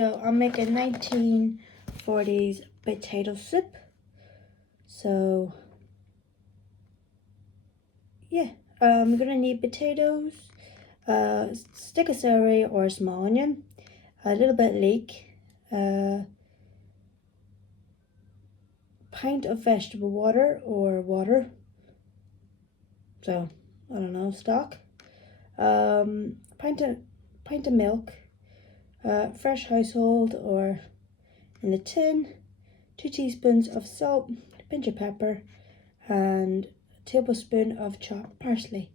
So I'm making 1940s potato soup. So yeah, I'm gonna need potatoes, a stick of celery or a small onion, a little bit of leek, a pint of vegetable water or water. So I don't know, stock. Pint of milk, fresh household or in a tin, 2 teaspoons of salt, a pinch of pepper, and a tablespoon of chopped parsley.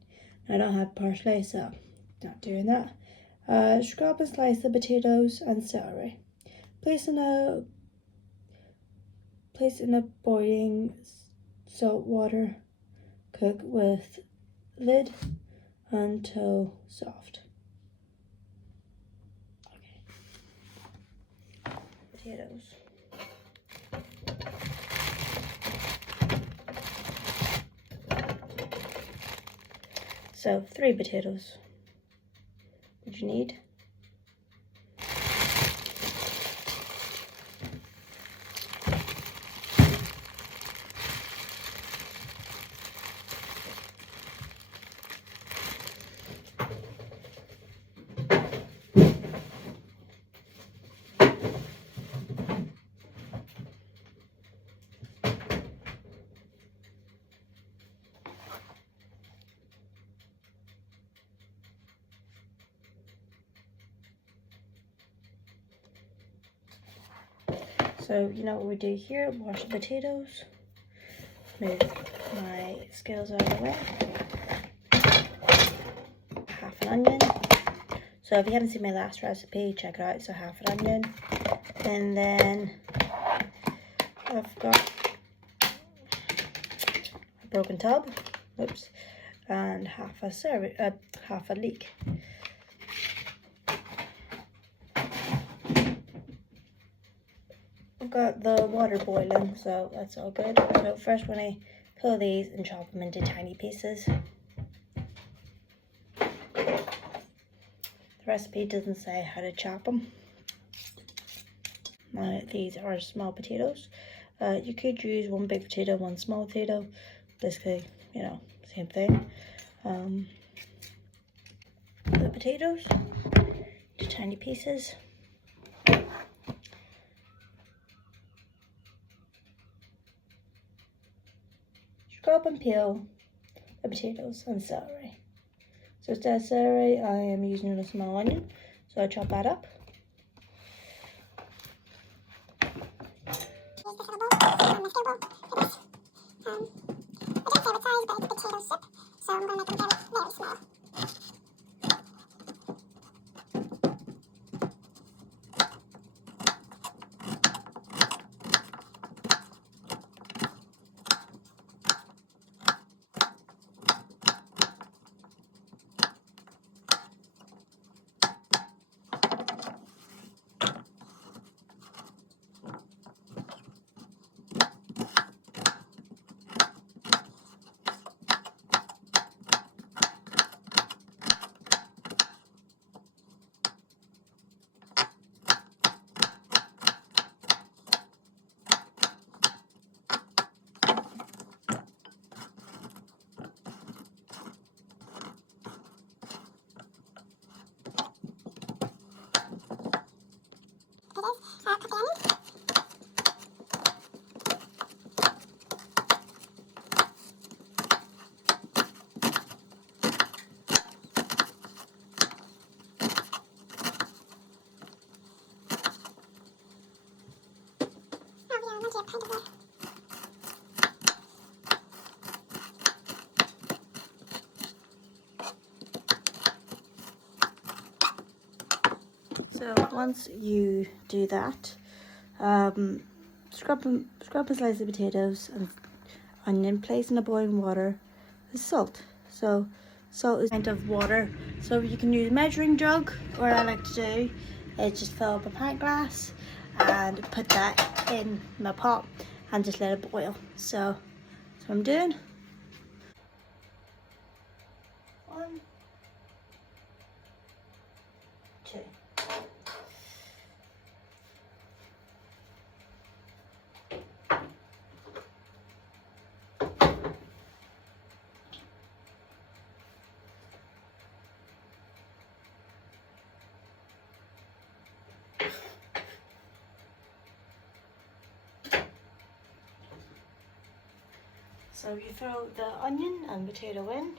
I don't have parsley, so not doing that. Scrap and slice the potatoes and celery. Place in a boiling salt water. Cook with lid until soft. Okay. Potatoes. So 3 potatoes. What you need? So you know what we do here, wash the potatoes, move my scales out of the way, half an onion. So if you haven't seen my last recipe, check it out, so half an onion. And then I've got a broken tub, oops, and half a leek. I've got the water boiling, so that's all good. So first when I peel these and chop them into tiny pieces. The recipe doesn't say how to chop them. These are small potatoes. You could use 1 big potato, 1 small potato. Basically, you know, same thing. The potatoes to tiny pieces. Scrub and peel the potatoes and celery. So instead of celery, I am using a small onion, so I chop that up. I don't say what size, but it's a potato soup, so I'm going to make them very small. So once you do that, scrub and slice the potatoes and onion, place in the boiling water with salt. So salt is a pint of water. So you can use a measuring jug, or what I like to do is just fill up a pint glass and put that in my pot and just let it boil. So that's what I'm doing. 1, 2. So you throw the onion and potato in.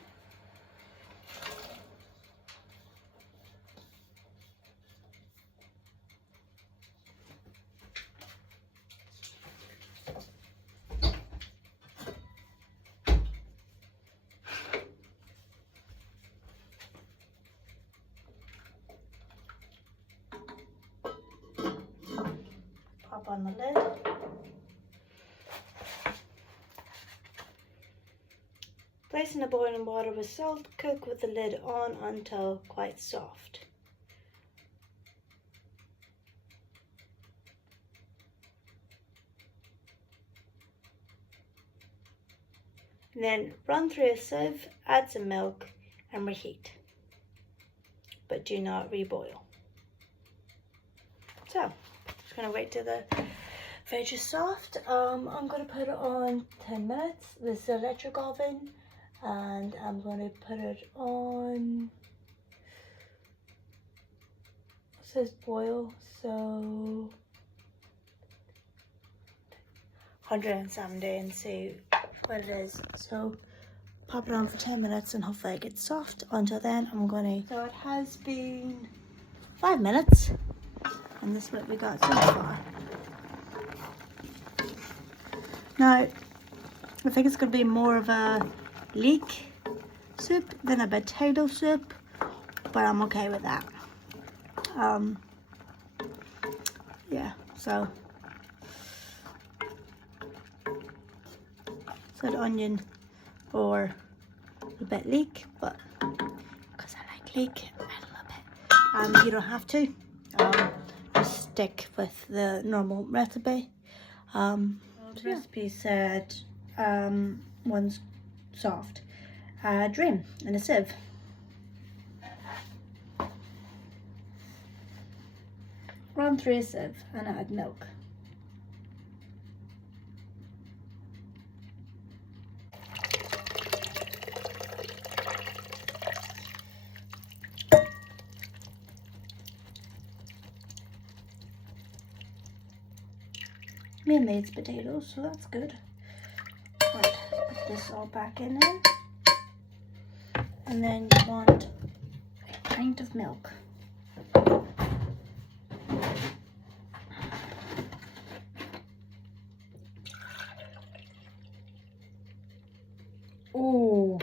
Pop on the lid. Place in the boiling water with salt, cook with the lid on until quite soft. Then run through a sieve, add some milk and reheat, but do not reboil. So, just going to wait till the veg is soft. I'm going to put it on 10 minutes. This is an electric oven, and I'm going to put it on, it says boil, so 170 and see what it is. So pop it on for 10 minutes and hopefully it gets soft. Until then, I'm going to, so it has been 5 minutes and this is what we got so far. Now, I think it's going to be more of a leek soup than a potato soup, but I'm okay with that. Yeah, so said onion or a bit leek, but because I like leek, I love it. You don't have to. Just stick with the normal recipe. The recipe said one's soft. Drain in a sieve. Run through a sieve and add milk. Mainly it's potatoes, so that's good. Right, put this all back in there. And then you want a pint of milk. Oh,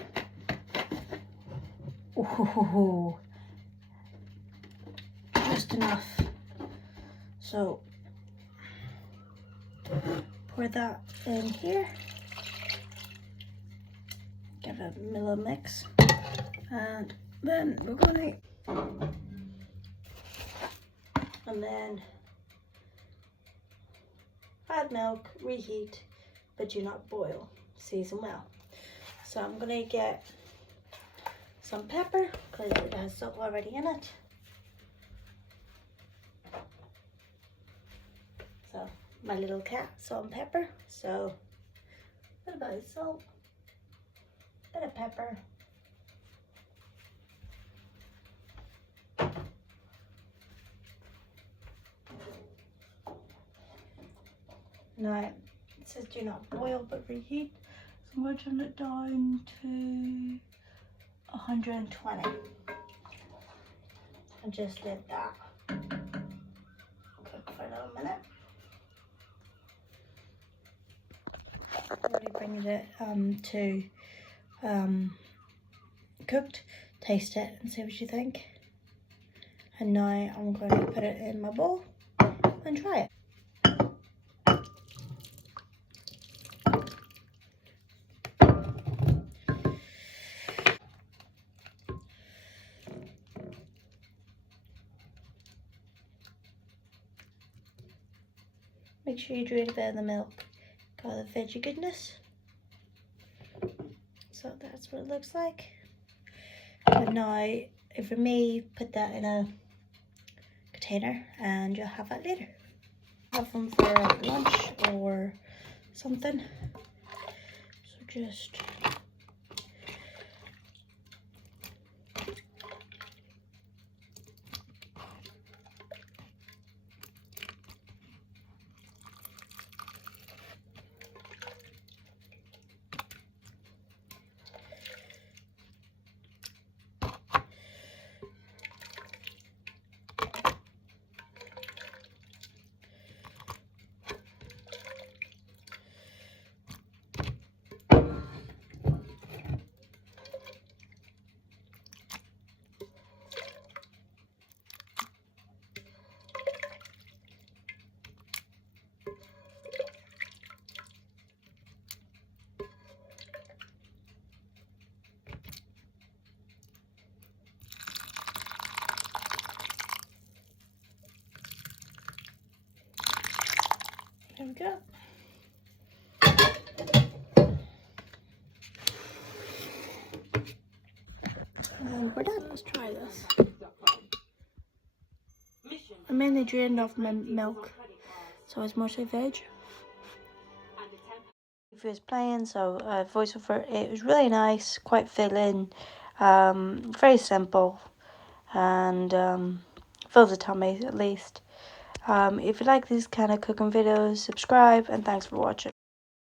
oh, just enough. So pour that in here. Give it a little mix, and then we're going to, and then add milk, reheat, but do not boil. Season well. So I'm going to get some pepper because it has salt already in it. So my little cat, salt and pepper. So a little bit of salt, a bit of pepper. Now it says do not boil but reheat. So I'm going to turn it down to 120. And just let that cook for a little minute. Already bringing it to cooked. Taste it and see what you think. And now I'm going to put it in my bowl and try it. Make sure you drain a bit of the milk, got the veggie goodness. So that's what it looks like. And now, for me, put that in a container and you'll have that later. Have them for lunch or something. So just There we go. And we're done. Let's try this. I mainly drained off my milk, so it's mostly veg. If it was playing, so voiceover, it was really nice, quite filling, very simple, and fills the tummy at least. If you like these kind of cooking videos, subscribe, and thanks for watching.